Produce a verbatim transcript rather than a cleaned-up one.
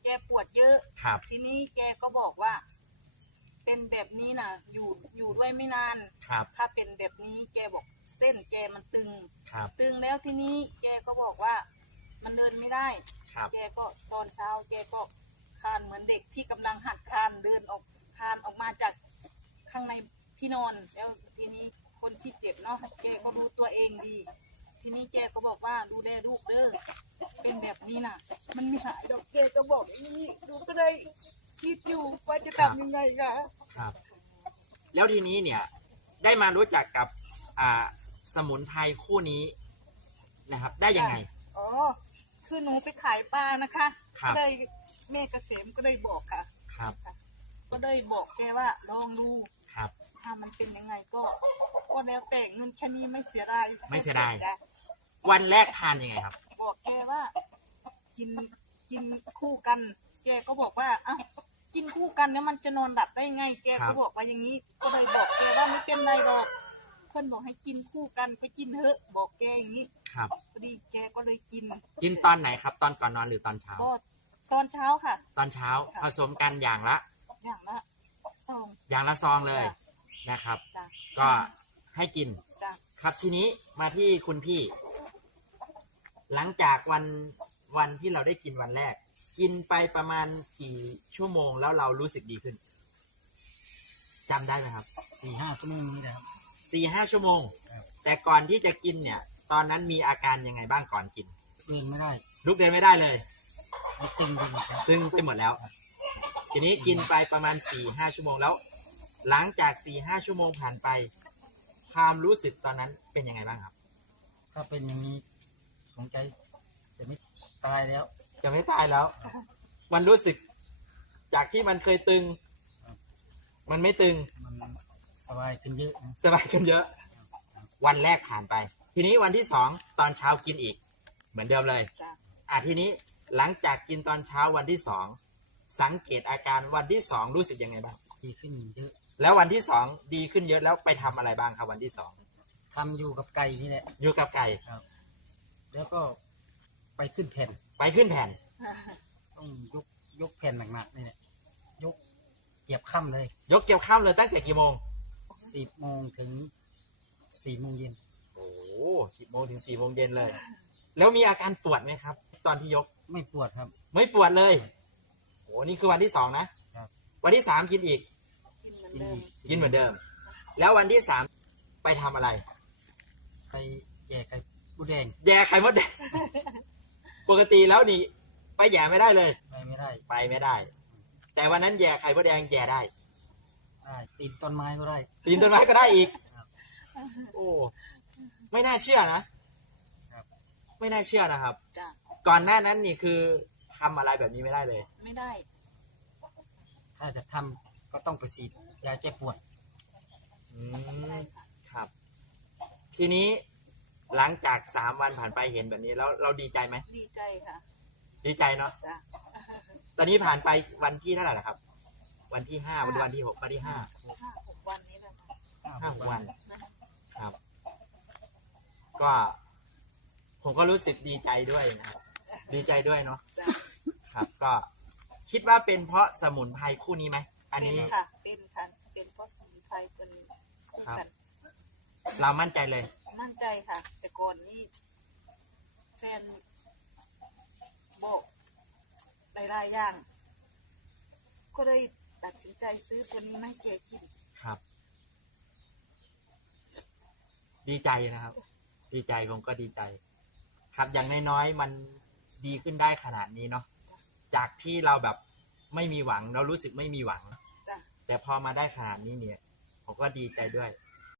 ปวดเยอะครับทีนี้แกก็บอกว่า เป็นแบบนี้นะอยู่อยู่ด้วยไม่นานครับถ้าเป็นแบบนี้แกบอกเส้นแกมันตึงครับตึงแล้วทีนี้แกก็บอกว่ามันเดินไม่ได้ครับแกก็ตอนเช้าแกก็คลานเหมือนเด็กที่กำลังหัดคลานเดินออกคลานออกมาจากข้างในที่นอนแล้วทีนี้คนที่เจ็บเนาะแกก็รู้ตัวเองดีทีนี้แกก็บอกว่าดูแลลูกเด้อเป็นแบบนี้น่ะมันไม่หายดอกแกก็บอกอย่างนี้ดูก็เลยคิดอยู่ว่าจะทำยังไงคะครับแล้วทีนี้เนี่ยได้มารู้จักกับอ่าสมุนไพรคู่นี้นะครับได้ยังไงอ๋อคือหนูไปขายปลานะคะครับก็เลยแม่เกษมก็เลยบอกค่ะครับก็เลยบอกแกว่าลองดูครับถ้ามันเป็นยังไงก็ก็แล้วแต่เงินแค่นี้ไม่เสียดายไม่เสียดายวันแรกทานยังไงครับบอกแกว่ากินกินคู่กันแกก็บอกว่าอ่ะกินคู่กันแล้วมันจะนอนหลับได้ไงแกก็บอกว่าอย่างนี้ก็เลยบอกแกว่าไม่เป็นไรหรอกเพื่อนบอกให้กินคู่กันไปกินเถอะบอกแกอย่างนี้ครับพอดีแกก็เลยกินกินตอนไหนครับตอนก่อนนอนหรือตอนเช้าก็ตอนเช้าค่ะตอนเช้าผสมกันอย่างละอย่างละซองอย่างละซองเลยนะครับก็ให้กินครับทีนี้มาที่คุณพี่หลังจากวันวันที่เราได้กินวันแรกกินไปประมาณกี่ชั่วโมงแล้วเรารู้สึกดีขึ้นจำได้ไหมครับสี่ห้าชั่วโมงนี้นะครับสี่ห้าชั่วโมงแต่ก่อนที่จะกินเนี่ยตอนนั้นมีอาการยังไงบ้างก่อนกินเดินไม่ได้ลุกเดินไม่ได้เลยตึงไปหมดแล้วตึงไปหมดแล้วทีนี้กินไปประมาณสี่ห้าชั่วโมงแล้วหลังจากสี่ห้าชั่วโมงผ่านไปความรู้สึกตอนนั้นเป็นยังไงบ้างครับถ้าเป็นอย่างนี้สงสัยจะไม่ตายแล้วจะไม่ตายแล้วมันรู้สึกจากที่มันเคยตึงมันไม่ตึงมันสบายขึ้นเยอะสบายขึ้นเยอะวันแรกผ่านไปทีนี้วันที่สองตอนเช้ากินอีกเหมือนเดิมเลยอ่ะทีนี้หลังจากกินตอนเช้าวันที่สองสังเกตอาการวันที่สองรู้สึกยังไงบ้างดีขึ้นเยอะแล้ววันที่สองดีขึ้นเยอะแล้วไปทำอะไรบ้างครับวันที่สองทำอยู่กับไก่นี่แหละอยู่กับไก่ครับแล้วก็ไปขึ้นแผ่นไปขึ้นแผ่นต้องยกยกแผ่นหนักๆนี่แหละยกเกี่ยวค่ำเลยยกเกี่ยวค่ำเลยตั้งแต่กี่โมงสิบโมงถึงสี่โมงเย็นโอ้สิบโมงถึงสี่โมงเย็นเลยแล้วมีอาการปวดไหมครับตอนที่ยกไม่ปวดครับไม่ปวดเลยโอ้นี่คือวันที่สองนะครับวันที่สามกินอีกกินเหมือนเดิมแล้ววันที่สามไปทำอะไรไปแย่ไข่มดแดงแย่ไข่มดแดงปกติแล้วนี่ไปแย่ไม่ได้เลยไปไม่ได้ไปไม่ได้แต่วันนั้นแย่ไข่มดแดงแย่ได้ได้ปีนต้นไม้ก็ได้ปีนต้นไม้ก็ได้อีกโอ้ไม่น่าเชื่อนะไม่น่าเชื่อนะครับก่อนหน้านั้นนี่คือทำอะไรแบบนี้ไม่ได้เลยไม่ได้ถ้าจะทำก็ต้องไปฉีดยาแก้ปวดอืมครับทีนี้หลังจากสามวันผ่านไปเห็นแบบนี้แล้วเราดีใจไหมดีใจค่ะดีใจเนาะตอนนี้ผ่านไปวันที่เท่าไหร่ละครับวันที่ห้าวันวันที่หกวันที่ห้าห้าหกวันนี้แหละห้าหกวันครับก็ผมก็รู้สึกดีใจด้วยนะครับดีใจด้วยเนาะครับก็คิดว่าเป็นเพราะสมุนไพรคู่นี้ไหมอันนี้ค่ะเป็นค่ะเป็นเพราะสมุนไพรตัวนี้คู่กันเรามั่นใจเลยมั่นใจค่ะแต่ก่อนนี้แฟนบอกหลายๆอย่างก็เลยตัดสินใจซื้อตัวนี้มาให้แกกินครับดีใจนะครับดีใจผมก็ดีใจครับอย่างน้อยๆมันดีขึ้นได้ขนาดนี้เนาะจากที่เราแบบไม่มีหวังเรารู้สึกไม่มีหวังแต่พอมาได้ขนาดนี้เนี่ยผมก็ดีใจด้วย